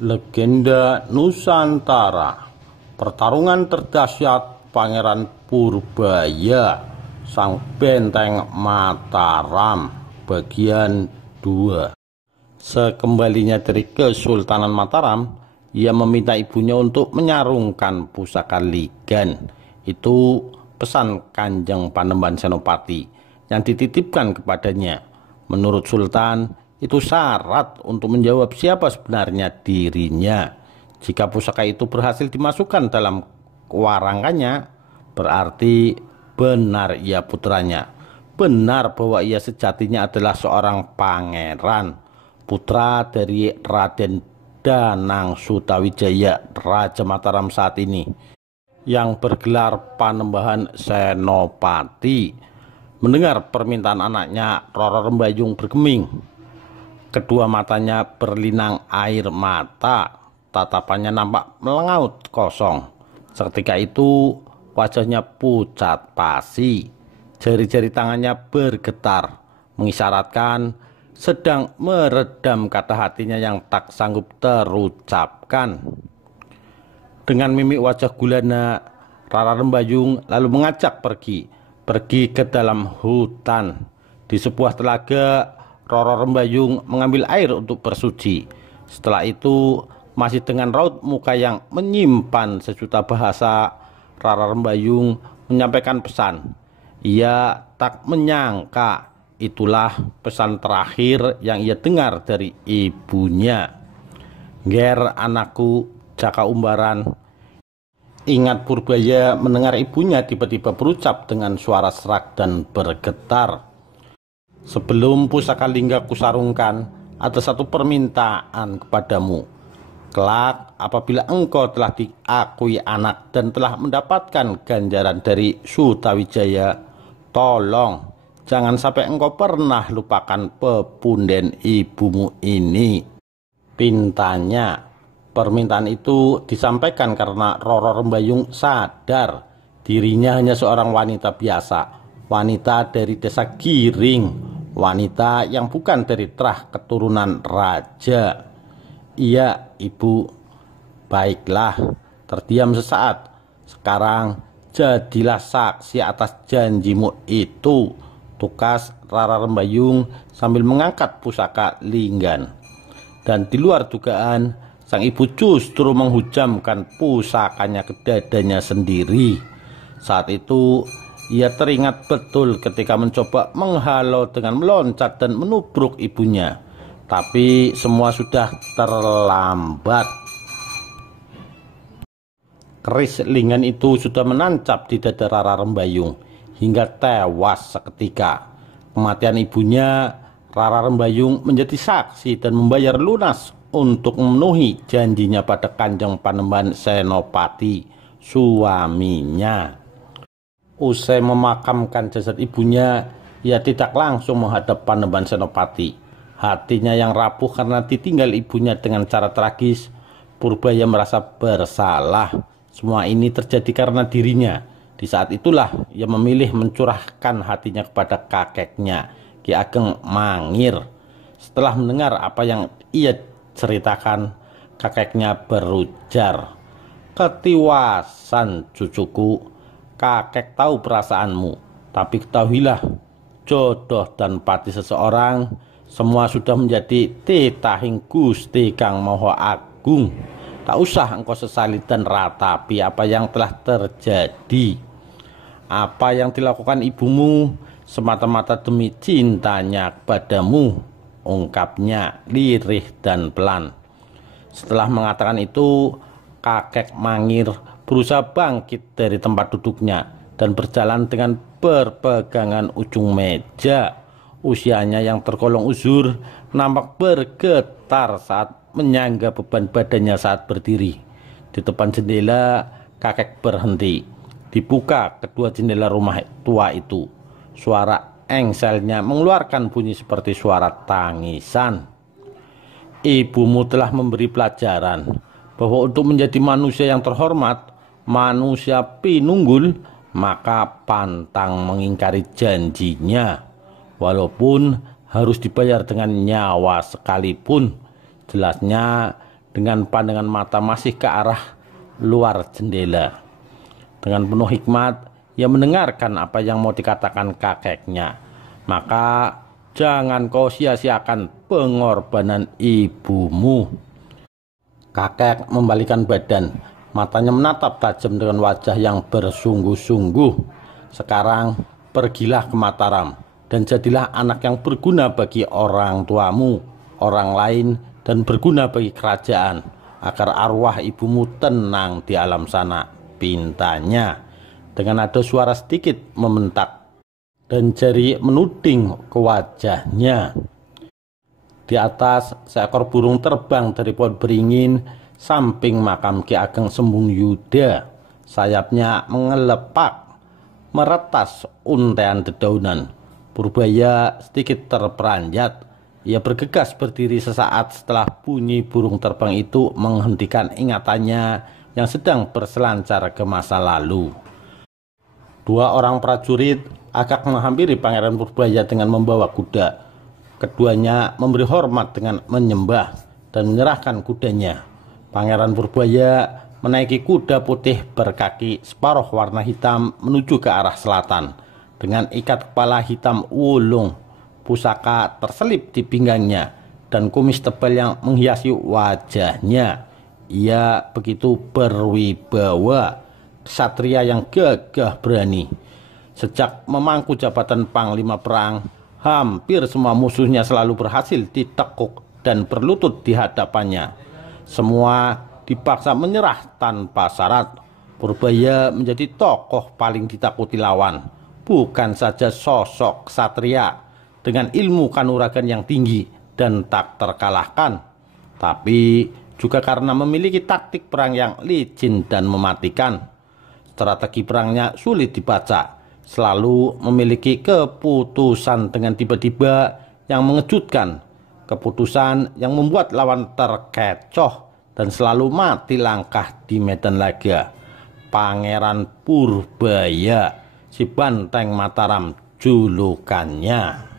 Legenda Nusantara. Pertarungan terdahsyat Pangeran Purbaya Sang Benteng Mataram bagian 2. Sekembalinya dari Kesultanan Mataram, ia meminta ibunya untuk menyarungkan pusaka Ligan. Itu pesan Kanjeng Panembahan Senopati yang dititipkan kepadanya. Menurut Sultan, itu syarat untuk menjawab siapa sebenarnya dirinya. Jika pusaka itu berhasil dimasukkan dalam warangannya, berarti benar ia putranya. Benar bahwa ia sejatinya adalah seorang pangeran, putra dari Raden Danang Sutawijaya, Raja Mataram saat ini, yang bergelar Panembahan Senopati. Mendengar permintaan anaknya, Roro Rembayung bergeming. Kedua matanya berlinang air mata, tatapannya nampak melengaut kosong. Seketika itu wajahnya pucat pasi, jari-jari tangannya bergetar, mengisyaratkan sedang meredam kata hatinya yang tak sanggup terucapkan. Dengan mimik wajah gulana, Rara Rembayung lalu mengajak pergi ke dalam hutan. Di sebuah telaga, Roro Rembayung mengambil air untuk bersuci. Setelah itu, masih dengan raut muka yang menyimpan sejuta bahasa, Rara Rembayung menyampaikan pesan. Ia tak menyangka itulah pesan terakhir yang ia dengar dari ibunya. "Ger anakku, Jaka Umbaran." Ingat Purbaya mendengar ibunya tiba-tiba berucap dengan suara serak dan bergetar. "Sebelum pusaka lingga kusarungkan, ada satu permintaan kepadamu. Kelak apabila engkau telah diakui anak dan telah mendapatkan ganjaran dari Sutawijaya, tolong jangan sampai engkau pernah lupakan pepunden ibumu ini." Pintanya. Permintaan itu disampaikan karena Roro Rembayung sadar dirinya hanya seorang wanita biasa, wanita dari desa Giring, wanita yang bukan dari terah keturunan raja. "Iya, Ibu." "Baiklah." Terdiam sesaat. "Sekarang jadilah saksi atas janjimu itu," tukas Rara Rembayung sambil mengangkat pusaka Linggan. Dan di luar dugaan, sang ibu justru menghujamkan pusakanya ke dadanya sendiri. Saat itu ia teringat betul ketika mencoba menghalau dengan meloncat dan menubruk ibunya. Tapi semua sudah terlambat. Keris Linggan itu sudah menancap di dada Rara Rembayung hingga tewas seketika. Kematian ibunya, Rara Rembayung menjadi saksi dan membayar lunas untuk memenuhi janjinya pada Kanjeng Panembahan Senopati, suaminya. Usai memakamkan jasad ibunya, ia tidak langsung menghadap Panembahan Senopati. Hatinya yang rapuh karena ditinggal ibunya dengan cara tragis, Purbaya merasa bersalah. Semua ini terjadi karena dirinya. Di saat itulah ia memilih mencurahkan hatinya kepada kakeknya, Ki Ageng Mangir. Setelah mendengar apa yang ia ceritakan, kakeknya berujar, "Ketiwasan cucuku, kakek tahu perasaanmu, tapi ketahuilah, jodoh dan pati seseorang semua sudah menjadi titahing Gusti Kang Maha Agung. Tak usah engkau sesali dan ratapi apa yang telah terjadi. Apa yang dilakukan ibumu semata-mata demi cintanya kepadamu," ungkapnya lirih dan pelan. Setelah mengatakan itu, kakek Mangir berusaha bangkit dari tempat duduknya dan berjalan dengan berpegangan ujung meja. Usianya yang tergolong uzur nampak bergetar saat menyangga beban badannya saat berdiri. Di depan jendela, kakek berhenti. Dibuka kedua jendela rumah tua itu. Suara engselnya mengeluarkan bunyi seperti suara tangisan. "Ibumu telah memberi pelajaran bahwa untuk menjadi manusia yang terhormat, manusia pinunggul, maka pantang mengingkari janjinya, walaupun harus dibayar dengan nyawa sekalipun. Jelasnya dengan pandangan mata masih ke arah luar jendela. Dengan penuh hikmat, ia mendengarkan apa yang mau dikatakan kakeknya. Maka jangan kau sia-siakan pengorbanan ibumu. Kakek membalikan badan, matanya menatap tajam dengan wajah yang bersungguh-sungguh. Sekarang pergilah ke Mataram dan jadilah anak yang berguna bagi orang tuamu, orang lain, dan berguna bagi kerajaan, agar arwah ibumu tenang di alam sana, pintanya. Dengan ada suara sedikit membentak dan jari menuding ke wajahnya. Di atas, seekor burung terbang dari pohon beringin samping makam Ki Ageng Sembung Yuda. Sayapnya mengelepak, meretas untaian dedaunan. Purbaya sedikit terperanjat. Ia bergegas berdiri sesaat setelah bunyi burung terbang itu menghentikan ingatannya yang sedang berselancar ke masa lalu. Dua orang prajurit agak menghampiri Pangeran Purbaya dengan membawa kuda. Keduanya memberi hormat dengan menyembah dan menyerahkan kudanya. Pangeran Purbaya menaiki kuda putih berkaki separuh warna hitam menuju ke arah selatan. Dengan ikat kepala hitam wulung, pusaka terselip di pinggangnya, dan kumis tebal yang menghiasi wajahnya. Ia begitu berwibawa, ksatria yang gagah berani. Sejak memangku jabatan Panglima Perang, hampir semua musuhnya selalu berhasil ditekuk dan berlutut di hadapannya. Semua dipaksa menyerah tanpa syarat. Purbaya menjadi tokoh paling ditakuti lawan. Bukan saja sosok ksatria dengan ilmu kanuragan yang tinggi dan tak terkalahkan, tapi juga karena memiliki taktik perang yang licin dan mematikan. Strategi perangnya sulit dibaca, selalu memiliki keputusan dengan tiba-tiba yang mengejutkan, keputusan yang membuat lawan terkecoh dan selalu mati langkah di medan laga. Pangeran Purbaya, si Banteng Mataram julukannya.